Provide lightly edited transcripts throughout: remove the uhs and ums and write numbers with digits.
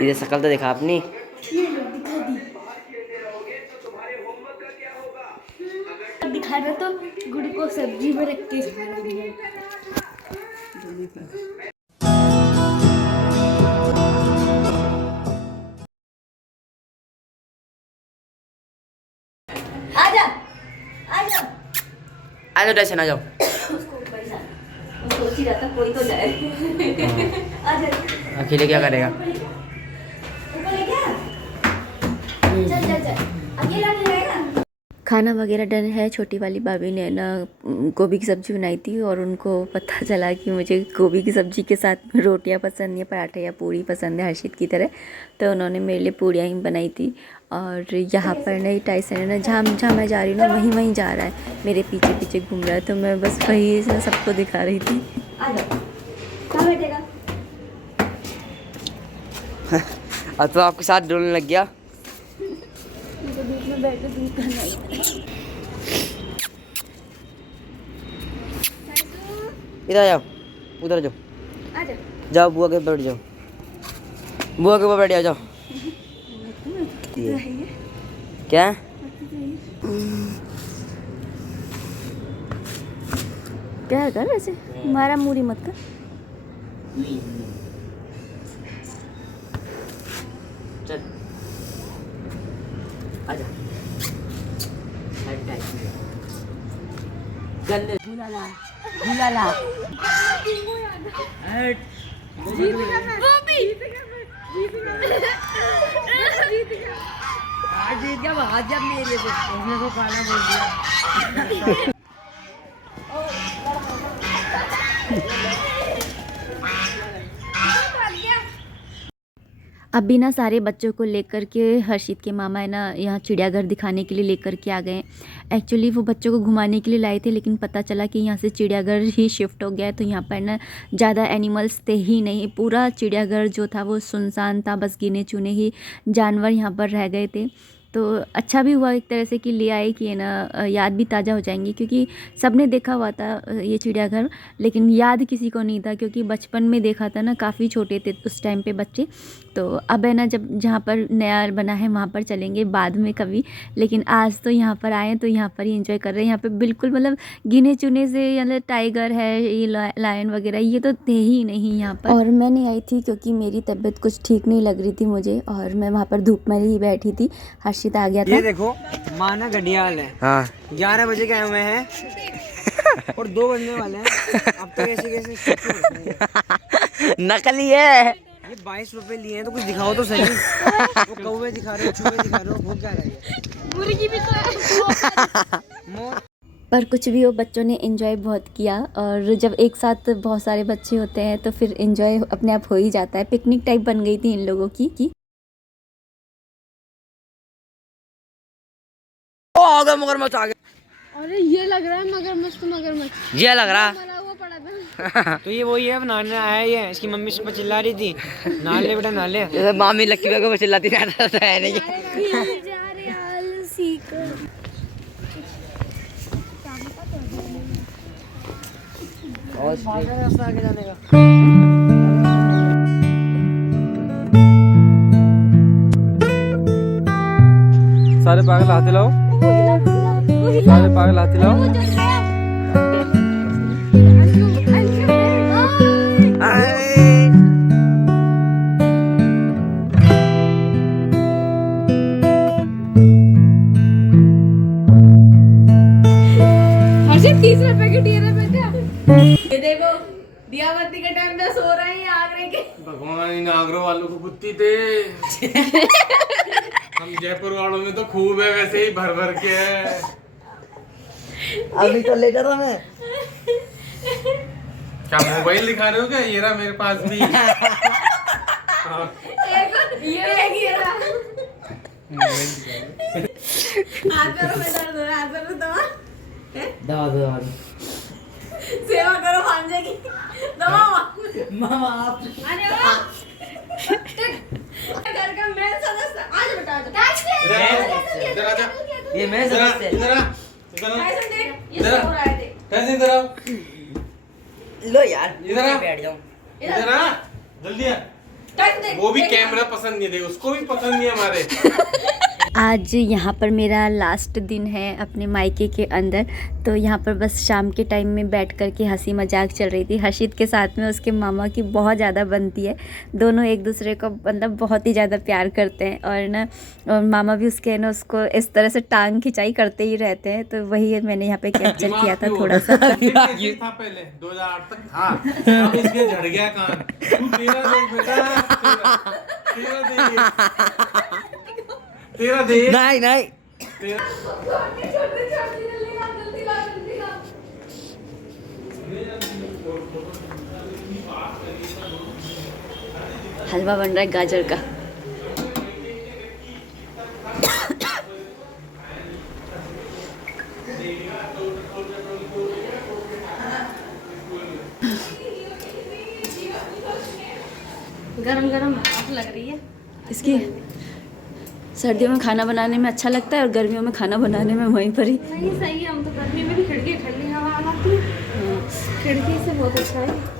इधर शक्ल तो देखा अपनी। दिखा रहा तो गुड़ को सब्जी में रख के खा रही है। आजा आजा आ जाओ टैशन आ जाओ। वो सोच ही रहा था कोई तो जाए। आजा अकेले क्या करेगा? ऊपर ले क्या? चल चल चल अकेला नहीं रहेगा। खाना वगैरह डन है। छोटी वाली भाभी ने ना गोभी की सब्ज़ी बनाई थी और उनको पता चला कि मुझे गोभी की सब्ज़ी के साथ रोटियां पसंद नहीं है, पराठा या पूरी पसंद है हर्षित की तरह, तो उन्होंने मेरे लिए पूड़ियाँ ही बनाई थी। और यहाँ पर नहीं टाइसन है ना, जहाँ जहाँ मैं जा रही हूँ ना वहीं वहीं जा रहा है, मेरे पीछे पीछे घूम रहा है, तो मैं बस वही से सबको दिखा रही थी। आ जाओ, कहाँ बैठेगा? अब तो आपके साथ डोलने लग गया। तो बीच में बैठ के दूध खाना है। इधर जाओ, उधर जाओ, आजा जाओ बुआ के ऊपर बैठ जाओ, बुआ के ऊपर बैठ जाओ। क्या क्या कर ऐसे मारा मूरी मत कर। चल आजा। गुलाला गुलाला जीत गया बात जब मेरे से उसने तो खाना बोल दिया। अभी ना सारे बच्चों को लेकर के हर्षित के मामा है ना यहाँ चिड़ियाघर दिखाने के लिए लेकर के आ गए। एक्चुअली वो बच्चों को घुमाने के लिए लाए थे, लेकिन पता चला कि यहाँ से चिड़ियाघर ही शिफ्ट हो गया, तो यहाँ पर ना ज़्यादा एनिमल्स थे ही नहीं। पूरा चिड़ियाघर जो था वो सुनसान था, बस गिने चुने ही जानवर यहाँ पर रह गए थे। तो अच्छा भी हुआ एक तरह से कि ले आए, कि है ना याद भी ताज़ा हो जाएंगी, क्योंकि सबने देखा हुआ था ये चिड़ियाघर, लेकिन याद किसी को नहीं था, क्योंकि बचपन में देखा था ना, काफ़ी छोटे थे उस टाइम पे बच्चे। तो अब है ना जब जहाँ पर नया बना है वहाँ पर चलेंगे बाद में कभी, लेकिन आज तो यहाँ पर आए तो यहाँ पर ही एंजॉय कर रहे हैं। यहाँ पे बिल्कुल मतलब गिने चुने से मतलब टाइगर है, ये लायन वगैरह ये तो थे ही नहीं यहाँ पर। और मैं नहीं आई थी क्योंकि मेरी तबीयत कुछ ठीक नहीं लग रही थी मुझे, और मैं वहाँ पर धूप में ही बैठी थी। हर्षित आ गया था। ये देखो माना गढ़ियाल है। हाँ 11 बजे के आए हुए हैं और 2 बजने वाले हैं। अब तक ऐसे नकली है। ये 22 रुपए लिए हैं, तो कुछ दिखाओ तो सही। वो कौवे दिखा रहे हो, चूहे दिखा रहे हो, वो क्या रही है? मुर्गी भी तो मोर। पर कुछ भी हो, बच्चों ने एंजॉय बहुत किया, और जब एक साथ बहुत सारे बच्चे होते हैं तो फिर एंजॉय अपने आप हो ही जाता है। पिकनिक टाइप बन गई थी इन लोगों की। ओ आ गया मगरमच्छ आ गया। अरे ये लग रहा है मगरमच्छ ये लग रहा। वो पड़ा था। तो ये वही है, अब नहाने आया ही है। इसकी मम्मी सुबह चिल्ला रही थी, नहा ले बेटा नहा ले। जैसे मामी लक्की को चिल्लाती है नहीं। रास्ता आगे जाने का। सारे पागल हाथ हिलाओ, सारे पागल हाथ हिलाओ। तीसरा पैकेट ये रहा बेटा। ये देखो दियाबत्ती के टाइम पे सो रहे हैं आगरे के। भगवान इन आगरा वालों को कुत्ती थे। हम जयपुर वालों में तो खूब है, वैसे ही भर भर के है। अभी तो लेकर था मैं। क्या मोबाइल दिखा रहे हो क्या? ये रहा मेरे पास भी। ये रहा। आगरों में दर्द हो रहा है, आगरों दवा दवा सेवा करो मान जाएगी। दवा मामा आप घर का मेन सदस्य आज बता इधर आजा। ये मैं इधर आ, सदस्य। इधर आ, इधर आ। कैसे देख ये सो रहा है देख। कैसे इधर आओ? लो यार इधर आ। बैठ जाओ। इधर आ, जल्दी आ। वो भी कैमरा पसंद नहीं थे, उसको भी पसंद नहीं हमारे। आज यहाँ पर मेरा लास्ट दिन है अपने मायके के अंदर, तो यहाँ पर बस शाम के टाइम में बैठ कर के हंसी मजाक चल रही थी। हर्षित के साथ में उसके मामा की बहुत ज़्यादा बनती है, दोनों एक दूसरे को मतलब बहुत ही ज़्यादा प्यार करते हैं, और ना और मामा भी उसके ना उसको इस तरह से टांग खिंचाई करते ही रहते हैं। तो वही मैंने यहाँ पे कैप्चर किया था थोड़ा सा। ये था पहले 2008 तक था, अब इसके झड़ गया कान। तू तेरा देख बेटा, तेरा देख। नहीं नहीं हलवा बन रहा है गाजर का। गरम गरम भाप लग रही है इसकी सर्दियों में खाना बनाने में अच्छा लगता है और गर्मियों में खाना बनाने में वहीं पर ही। नहीं सही है, हम तो गर्मी में भी खिड़की ठंडी हवा आती है, खिड़की से बहुत अच्छा है।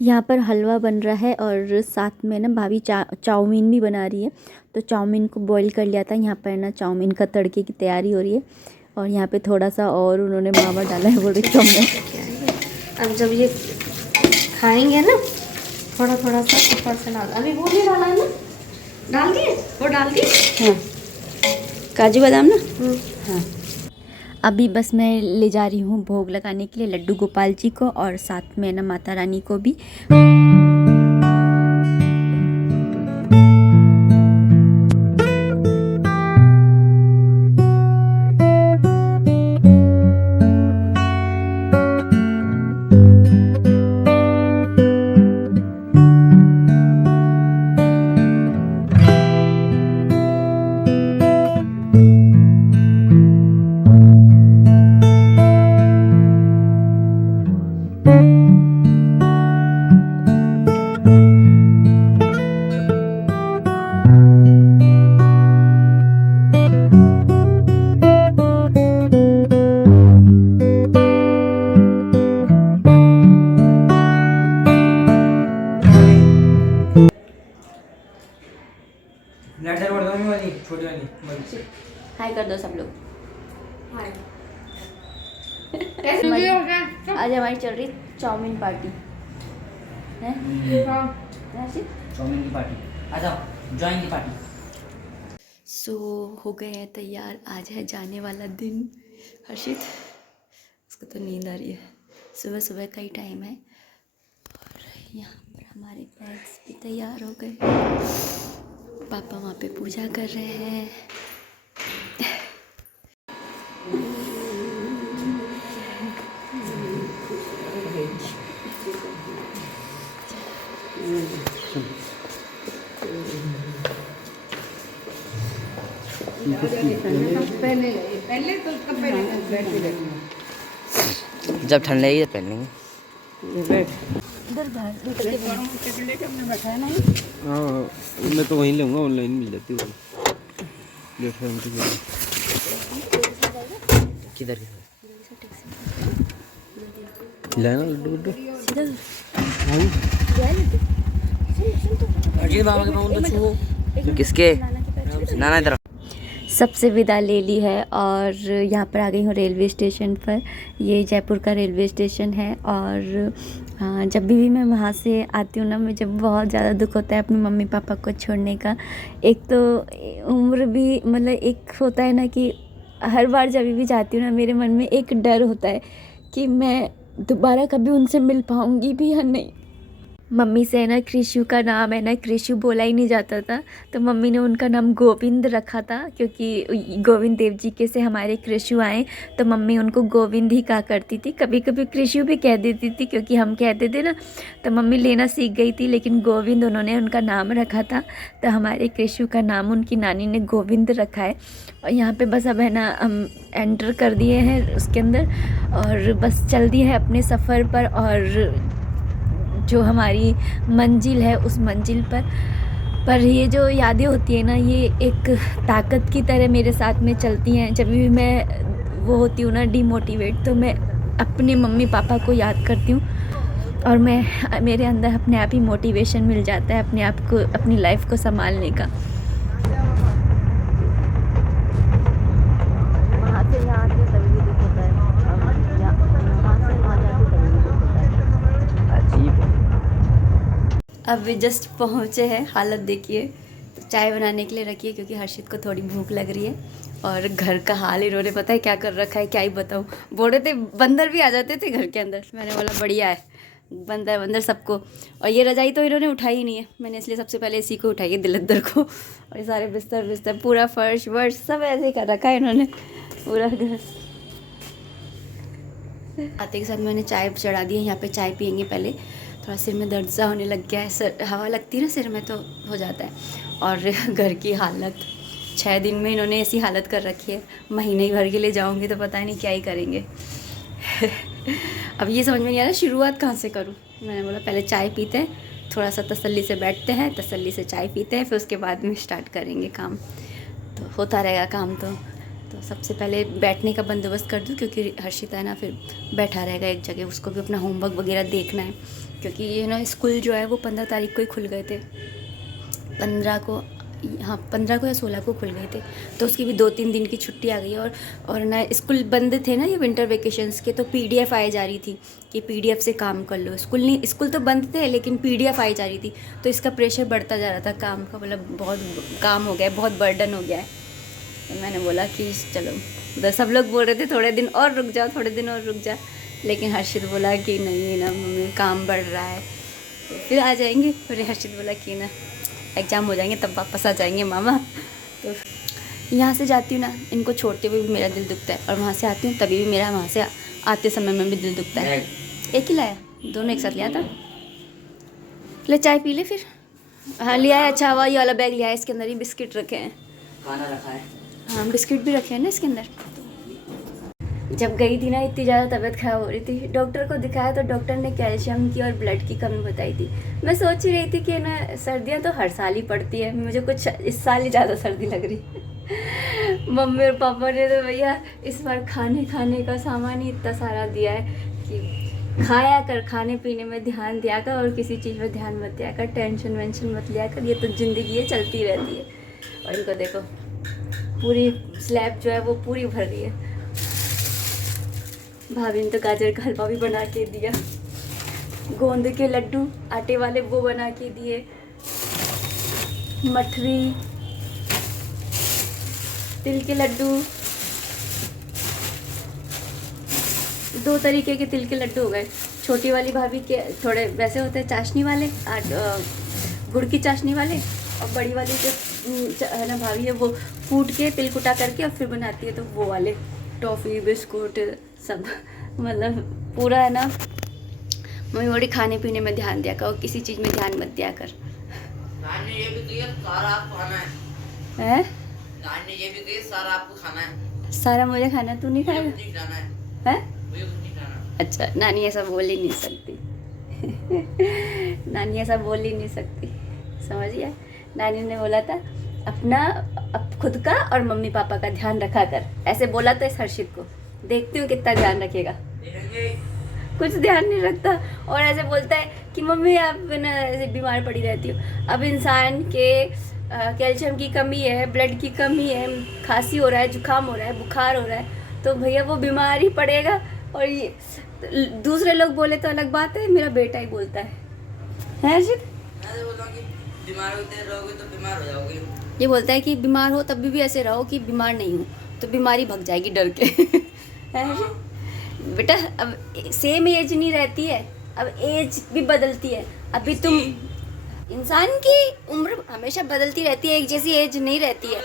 यहाँ पर हलवा बन रहा है और साथ में ना भाभी चाउमीन भी बना रही है। तो चाउमीन को बॉईल कर लिया था, यहाँ पर ना चाउमीन का तड़के की तैयारी हो रही है। और यहाँ पे थोड़ा सा और उन्होंने मावा डाला है, बोल रही चाउमीन। अब जब ये खाएंगे ना थोड़ा थोड़ा सा ऊपर से डाल, अभी वो भी डाला है ना, डाल दिए, वो डाल दिए। हाँ काजू बादाम ना। हाँ अभी बस मैं ले जा रही हूँ भोग लगाने के लिए लड्डू गोपाल जी को, और साथ में ना माता रानी को भी। लेटर वर्ड वाली छोटी वाली हाय कर दो सब लोग। कैसे भी हो गया? आज हमारी चल रही चाउमीन पार्टी है। चाउमीन की पार्टी, आ जाओ ज्वाइन की पार्टी। सो हो गए हैं तैयार, आज है जाने वाला दिन। हर्षित उसको तो नींद आ रही है, सुबह सुबह का ही टाइम है। और यहाँ पर हमारे बैग्स भी तैयार हो गए, पापा वहाँ पे पूजा कर रहे हैं। जब ठंड लगेगी तो पहन लेंगे। हाँ मैं तो वहीं लूँगा, ऑनलाइन मिल जाती है। किधर लाना लड्डू लड्डू मामा के पाँव तो छुओ। किसके? ना इधर। सबसे विदा ले ली है और यहाँ पर आ गई हूँ रेलवे स्टेशन पर। ये जयपुर का रेलवे स्टेशन है, और जब भी मैं वहाँ से आती हूँ ना, मुझे बहुत ज़्यादा दुख होता है अपने मम्मी पापा को छोड़ने का। एक तो उम्र भी मतलब एक होता है ना कि हर बार जब भी जाती हूँ ना, मेरे मन में एक डर होता है कि मैं दोबारा कभी उनसे मिल पाऊँगी भी या नहीं। मम्मी से है ना कृषु का नाम है ना, कृषु बोला ही नहीं जाता था, तो मम्मी ने उनका नाम गोविंद रखा था, क्योंकि गोविंद देव जी के से हमारे कृषु आए, तो मम्मी उनको गोविंद ही कहा करती थी। कभी कभी कृषु भी कह देती थी, क्योंकि हम कहते थे ना, तो मम्मी लेना सीख गई थी, लेकिन गोविंद उन्होंने उनका नाम रखा था। तो हमारे कृषु का नाम उनकी नानी ने गोविंद रखा है। और यहाँ पे बस अब है ना हम एंटर कर दिए हैं उसके अंदर, और बस चल दिए हैं अपने सफ़र पर। और जो हमारी मंजिल है उस मंजिल पर ये जो यादें होती है ना, ये एक ताकत की तरह मेरे साथ में चलती हैं। जब भी मैं वो होती हूँ ना डिमोटिवेट, तो मैं अपने मम्मी पापा को याद करती हूँ और मेरे अंदर अपने आप ही मोटिवेशन मिल जाता है अपने आप को, अपनी लाइफ को संभालने का। वहाँ से यहाँ आते तभी भी दुख होता है, वहाँ से वहाँ जाते तभी भी दुख होता है। अजीब। अब वे जस्ट पहुँचे हैं, हालत देखिए। चाय बनाने के लिए रखी है क्योंकि हर्षित को थोड़ी भूख लग रही है। और घर का हाल इन्होंने पता है क्या कर रखा है, क्या ही बताऊँ। बोल रहे थे बंदर भी आ जाते थे घर के अंदर, मैंने बोला बढ़िया है, बंदर सबको। और ये रजाई तो इन्होंने उठाई ही नहीं है, मैंने इसलिए सबसे पहले इसी को उठाई है, दिलद्दर को। और ये सारे बिस्तर पूरा फर्श वर्श सब ऐसे ही कर रखा है इन्होंने, पूरा घर। आते के साथ मैंने चाय चढ़ा दी है, यहाँ पे चाय पियेंगे पहले। थोड़ा सिर में दर्द सा होने लग गया है, सर हवा लगती है ना सिर में तो हो जाता है। और घर की हालत 6 दिन में इन्होंने ऐसी हालत कर रखी है, महीने भर के लिए जाऊंगी तो पता नहीं क्या ही करेंगे। अब ये समझ में नहीं आ रहा शुरुआत कहाँ से करूँ। मैंने बोला पहले चाय पीते हैं, थोड़ा सा तसल्ली से बैठते हैं, तसल्ली से चाय पीते हैं, फिर उसके बाद में स्टार्ट करेंगे काम। तो होता रहेगा काम। तो सबसे पहले बैठने का बंदोबस्त कर दूँ क्योंकि हर्षित है ना, फिर बैठा रहेगा एक जगह, उसको भी अपना होमवर्क वगैरह देखना है। क्योंकि ये ना स्कूल जो है वो 15 तारीख को ही खुल गए थे, 15 को या 16 को खुल गए थे। तो उसकी भी 2-3 दिन की छुट्टी आ गई है। और ना स्कूल बंद थे ना ये विंटर वेकेशंस के, तो PDF आई जा रही थी कि PDF से काम कर लो। स्कूल तो बंद थे लेकिन PDF आई जा रही थी, तो इसका प्रेशर बढ़ता जा रहा था काम का, मतलब बहुत काम हो गया है, बहुत बर्डन हो गया है। तो मैंने बोला कि चलो, सब लोग बोल रहे थे थोड़े दिन और रुक जा, थोड़े दिन और रुक जा, लेकिन हर्षित बोला कि नहीं ना मम्मी, काम बढ़ रहा है, तो फिर आ जाएंगे। फिर हर्षित बोला कि ना एग्ज़ाम हो जाएंगे तब वापस आ जाएंगे मामा। तो यहाँ से जाती हूँ ना, इनको छोड़ते हुए भी मेरा दिल दुखता है, और वहाँ से आती हूँ तभी भी मेरा वहाँ से आते समय में भी दिल दुखता है। एक ही लाया, दोनों एक साथ लिया था। ले चाय पी ले फिर। हाँ लिया है, अच्छा हुआ ये वाला बैग लिया है, इसके अंदर ही बिस्किट रखे हैं, खाना रखा है। हाँ बिस्किट भी रखे हैं ना इसके अंदर। जब गई थी ना इतनी ज़्यादा तबीयत ख़राब हो रही थी, डॉक्टर को दिखाया तो डॉक्टर ने कैल्शियम की और ब्लड की कमी बताई थी। मैं सोच ही रही थी कि ना सर्दियाँ तो हर साल ही पड़ती है, मुझे कुछ इस साल ही ज़्यादा सर्दी लग रही। मम्मी और पापा ने तो भैया इस बार खाने का सामान ही इतना सारा दिया है कि खाया कर, खाने पीने में ध्यान दिया कर और किसी चीज़ में ध्यान मत दिया कर, टेंशन वेंशन मत लिया कर, ये तो ज़िंदगी है, चलती रहती है। और इनको देखो पूरी स्लैब जो है वो पूरी भर रही है। भाभी ने तो गाजर का हलवा भी बना के दिया, गोंद के लड्डू आटे वाले वो बना के दिए, मठरी, तिल के लड्डू, 2 तरीके के तिल के लड्डू हो गए। छोटी वाली भाभी के थोड़े वैसे होते हैं चाशनी वाले, गुड़ की चाशनी वाले, और बड़ी वाली जो है ना भाभी है वो कूट के तिल कुटा करके और फिर बनाती है, तो वो वाले टॉफ़ी बिस्कुट सब, मतलब पूरा है ना। मम्मी बड़ी खाने पीने में ध्यान दिया कर, किसी चीज़ में ध्यान मत दिया कर। नानी ये भी कही सारा आपको खाना है। हैं? नानी ये भी कही सारा आपको खाना है। सारा मुझे खाना, तू नहीं खाएगा? नहीं खाना है। हैं? मुझे कुछ नहीं खाना। अच्छा, नानी ऐसा बोल ही नहीं सकती। नानी ऐसा बोल ही नहीं सकती, समझिए। नानी ने बोला था अपना खुद का और मम्मी पापा का ध्यान रखा कर, ऐसे बोला था इस हर्षित को। देखती हूँ कितना ध्यान रखेगा। कुछ ध्यान नहीं रखता और ऐसे बोलता है कि मम्मी आप ना ऐसे बीमार पड़ी रहती हो। अब इंसान के कैल्शियम की कमी है, ब्लड की कमी है, खांसी हो रहा है, जुकाम हो रहा है, बुखार हो रहा है, तो भैया वो बीमार ही पड़ेगा। और ये दूसरे लोग बोले तो अलग बात है, मेरा बेटा ही बोलता है हर्षित, बीमार होते रहोगे तो बीमार हो जाओगे। ये बोलता है कि बीमार हो तब भी ऐसे रहो कि बीमार नहीं हो, तो बीमारी भग जाएगी डर के। बेटा अब सेम एज नहीं रहती है, अब एज भी बदलती है। अभी तुम इंसान की उम्र हमेशा बदलती रहती है, एक जैसी एज नहीं रहती है।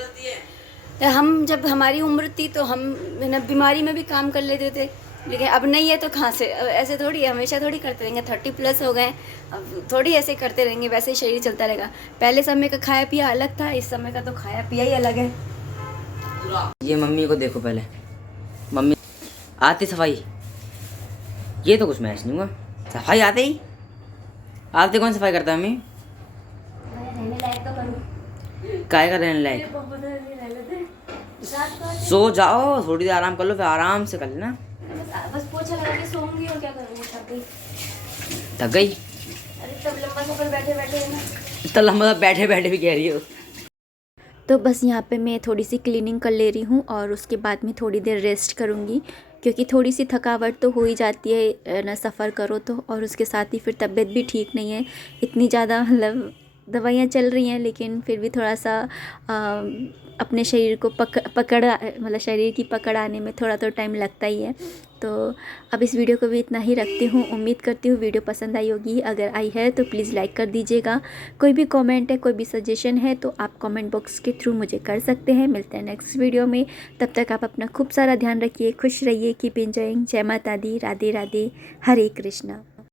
तो हम जब हमारी उम्र थी तो हम ना बीमारी में भी काम कर लेते थे, लेकिन अब नहीं है तो कहाँ से। अब ऐसे थोड़ी हमेशा थोड़ी करते रहेंगे, 30+ हो गए, अब थोड़ी ऐसे करते रहेंगे, वैसे ही शरीर चलता रहेगा। पहले समय का खाया पिया अलग था, इस समय का तो खाया पिया ही अलग है। ये मम्मी को देखो पहले, मम्मी आती सफाई, ये तो कुछ मैच नहीं हुआ, सफाई आते ही आप तो कौन सफाई करता है मम्मी? रहने लायक तो करूँ। काय कर रहने लायक? सो जाओ, थोड़ी देर आराम कर लो, फिर आराम से कर लेना। बस पोछा लगा के सोऊंगी और क्या करूँगी, थक गई। थक गई? अरे तब लंबा सफर बैठे बैठे है ना। इतना लंबा बैठे बैठे भी कह रही हो। तो बस यहाँ पे मैं थोड़ी सी क्लीनिंग कर ले रही हूँ और उसके बाद में थोड़ी देर रेस्ट करूँगी, क्योंकि थोड़ी सी थकावट तो हो ही जाती है ना सफ़र करो तो, और उसके साथ ही फिर तबीयत भी ठीक नहीं है इतनी ज़्यादा, मतलब दवाइयाँ चल रही हैं लेकिन फिर भी थोड़ा सा अपने शरीर को मतलब शरीर की पकड़ आने में थोड़ा तो टाइम लगता ही है। तो अब इस वीडियो को भी इतना ही रखती हूँ। उम्मीद करती हूँ वीडियो पसंद आई होगी। अगर आई है तो प्लीज़ लाइक कर दीजिएगा। कोई भी कमेंट है, कोई भी सजेशन है तो आप कमेंट बॉक्स के थ्रू मुझे कर सकते हैं। मिलते हैं नेक्स्ट वीडियो में, तब तक आप अपना खूब सारा ध्यान रखिए, खुश रहिए, कीप एंजॉइंग। जय माता दी, राधे राधे, हरे कृष्णा।